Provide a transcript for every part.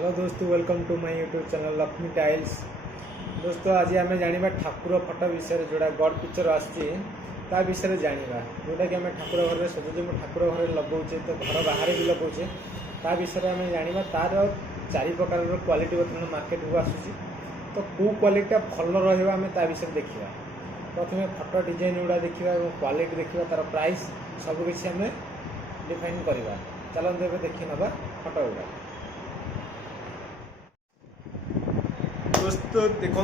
Hello दोस्तों, welcome to my YouTube channel Lakshmi tiles. दोस्तों आज आम जाना ठाकुर फटो विषय जोड़ा गड पिक्चर आसा विषय जाना जोटा कि आम ठाकुर घर सजुचे ठाकुर घर लगौचे तो घर बाहर भी लगौचे ता विषय आम जाना तार चारि प्रकार क्वालिटी बर्तमान मार्केट को आसूसी तो कौ क्वालिटी भल रहा विषय देखा। प्रथम फटो डिजाइन गुड़ा देखा और क्वालिटी देखा तार प्राइस सबकि आम डिफाइन करवा। चलते ए देखी ना फटो गुड़ा। दोस्तों देखु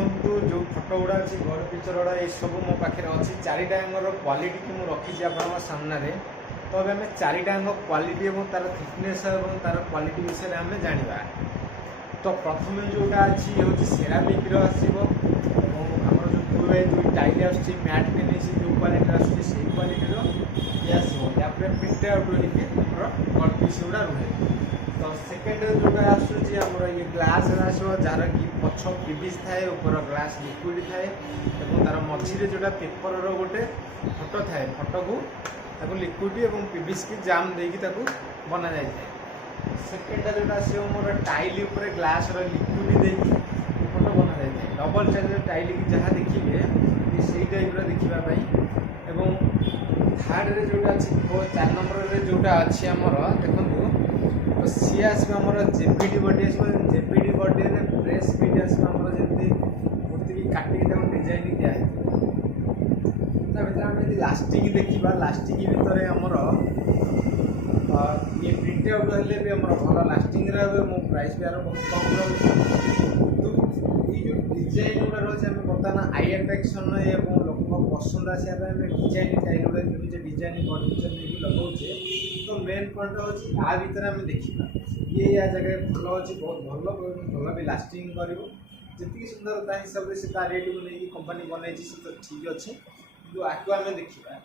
जो फटो गुड़ा अच्छी घर पिक्चर गुड़ा ये सब मो पाखे अच्छी चारिटांगर क्वालिटी की मुझे रखी आप सामने। तो अब आम चारिटांग क्वालिटी और तार थिकनेस और तार क्वालिटी विषय आम जाना। तो प्रथम जोटा अच्छी हूँ सेरामिक आमर जो ब्लू वाइट जो टाइल आस मैट फिनिश जो क्वालिटी आस क्वालिटी ये आसपर प्रिंट आउट गड पीस गुड़ा रुहे। तो सेकेंड जोटा आसर ये ग्लास आसो जार कि पछ पीवीसी थाए ऊपर ग्लास लिक्विड थाए और तार मझे जोटा पेपर गोटे फटो थाए फटो को लिक्विड और पीवीसी की जाम देकी बना जाए। सेकेंड जोटा से मोर टाइल उपर ग्लास लिक्विड देकी फटो बना जाए डबल साइज टाइल की जहाँ देखिए से टाइप देखापी। थर्ड जोटा अच्छी 4 नंबर जोटा अच्छी आमर देखो सी आसमर JPD body JPD body press fit आसमर जमी मूर्ति काटिक डिजाइन दिखाई आम लास्टिक देखा लास्टिक भितर आमर ये प्रिंट आउट हेल्ले भी भल लास्टिंग मो प्राइस भी यार बहुत कम रही। जो डिजाइन गुड़ा रही है बर्तमान आई अट्राक्शन लोक पसंद आसापी आम डिजाइन टाइल गुड़ा किनुचे डिजाइन फर्निचर नहीं लगौचे। तो मेन पॉइंट हूँ आ भर आम देखा ये या जगह भल अच्छी बहुत भल भी लास्टिंग कर जी सुंदर हिसाब से रेट को लेकिन कंपनी बनई तो ठीक अच्छे कि आपको आम देखा।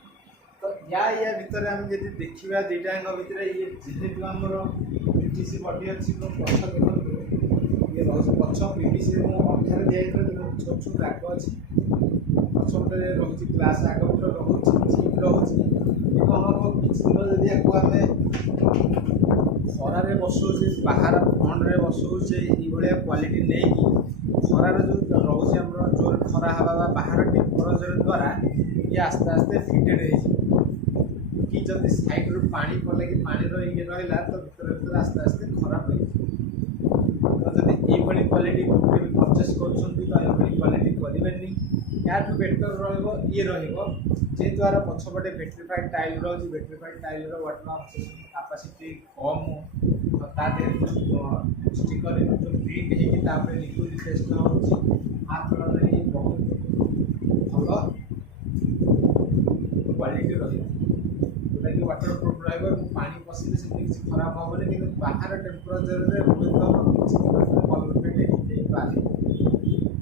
तो या भितर आम जब देखा दुईटांग भितर ये जेहेतु आमर पीटीसी बॉडी अच्छी तो पछ देखो ये रही पछ पीवीसी अठार दिखाई छोट छोट आग अच्छी पछपटे रही ग्लास आग रोचे चिप रोचे कौन हम किसी दिन जब आपको आम खरारे बसौचे बाहर फ्रंटे बसौचे ये क्वालिटी नहीं खरार जो रोचे आम जोर खरा हवा बाहर टेम्परेचर द्वारा ये आस्ते आस्ते फिटेड कि जब साइड रू पानी पड़े कि पानी ये रहा तो भर आस्ते आस्ते खराब हो। तो जब ये क्वालिटी परचेस कर क्वालिटी करें या बेटर ये जेहेतु यार पछपटे बेट्रीफाइड टाइल रही बेट्रीफाइड टाइल वाटर कैपेसिटी कम स्टिकर जो प्रिंट होकर लिक्विड टेस्ट आ फल बहुत भल क्वालिटी रही जोटा कि वाटर प्रूफ पानी पशिले से किसी खराब हेनी कि बाहर टेम्परेचर कलर फेट पारे।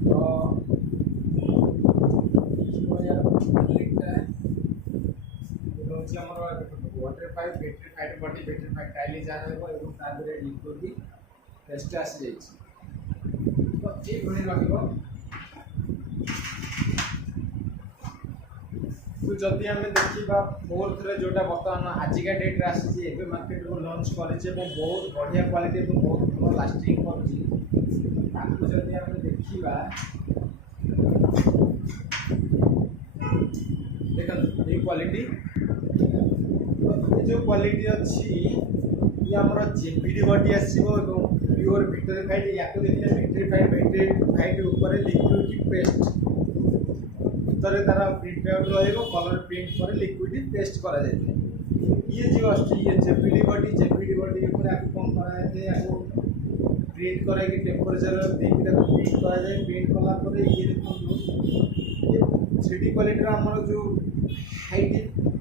तो वाटरफाइड बेट्रीफाइड बॉडी बेट्रीफाइड टाइल जहाँ रही लिक्विड भी टेस्ट आसी तो ये तो जदि आम देखा फोर्थ जोटा बर्तमान आजिका डेट्रे आसी मार्केट को लंच करे बहुत बढ़िया क्वालिटी बहुत भल लास्टिंग करुँगी आम देखा देखो ये क्वालिटी जो क्वालिटी अच्छी ये आमर जेपीडी बॉडी आसो प्योर विट्रीफाइड या देखिए विट्रीफाइड ऊपर लिक्विड पेस्ट भीतर तार प्रिंट आउट रलर प्रिंट पर लिक्विड पेस्ट करा ये जो ये जेपीडी बॉडी कौन कराए प्रिंट कर टेम्परेचर प्रिंट कराए प्रिंट कलापर ये देखो 3D क्वालिटी आमर जो हाइट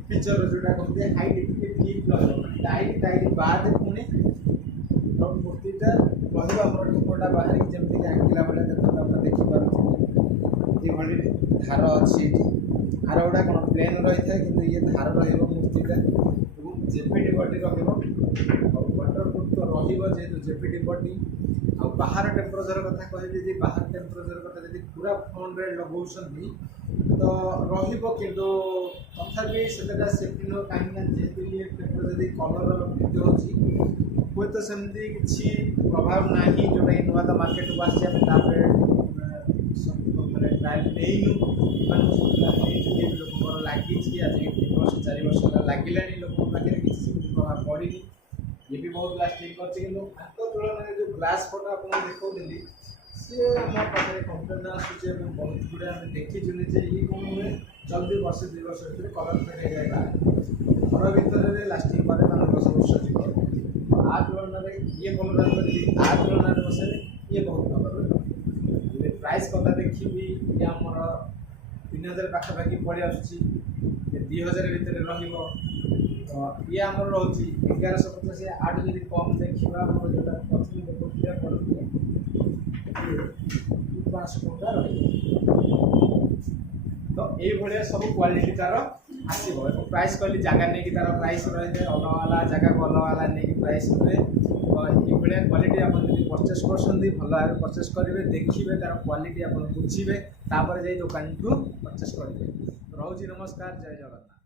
पिक्चर जोटा कहते हाइट ठीक टाइल टाइल बाद पुणी मूर्तिटा टेम्परटा बाहर जमी आंकिला बेले देखते देखिपे ये धार अच्छी धार गुड़ा कौन प्लेन रही है कि ये धार रूर्तिटा जेपीडी बॉडी वाटरप्रूफ तो रेहेतु जेपीडी बॉडी आ बाहर टेम्परेचर कथा कहे बाहर टेम्परेचर कथा जी पूरा फ्रंट रे लगाऊँ तो रु तथापि से सेफ्टी नुह कहीं जेहतु ये टेम्परेचर कलर भिडियो हुए तो सेमती किसी प्रभाव ना जोटा कि नुआ तो मार्केट को आसी मैंने ट्रायल नहीं लोक लगी आज 3 वर्ष 4 वर्ष लगे लोक पाखे किसी प्रभाव पड़ी ये भी बहुत लास्टिंग कर तुलन जो ग्लास फोटो आपको देखी सी आम पाखे कम्प्लेन आसूचे बहुत गुड़े आम देखी निजे ये कौन हुए जल्दी वर्ष 2 वर्ष भर कलर फेड हो जाएगा घर भितर लास्टिंग पर 10 वर्ष जीव आ तुलन ये कलर आ तुलन बसे ये बहुत कलर प्राइस कथा देखी ये आमर 3000 पाखापाखि पड़े आसूँ 2000 भितर तो ये आम रोच 1150 आठ जी कम देखा जो प्रथम देखा पड़े 500 टका रही तो ये सब क्वालिटी तार आसो प्राइस कहली जगह नहीं तार प्राइस रही है अलग अलग जगह को अलग अलग नहीं प्राइस रुए तो ये क्वालिटी आप परचेस कर भल भाव परचेस करेंगे देखिए तार क्वालिटी आप बुझे तापर जाई दुकान को परचेस करेंगे रोचे नमस्कार जय जगन्नाथ।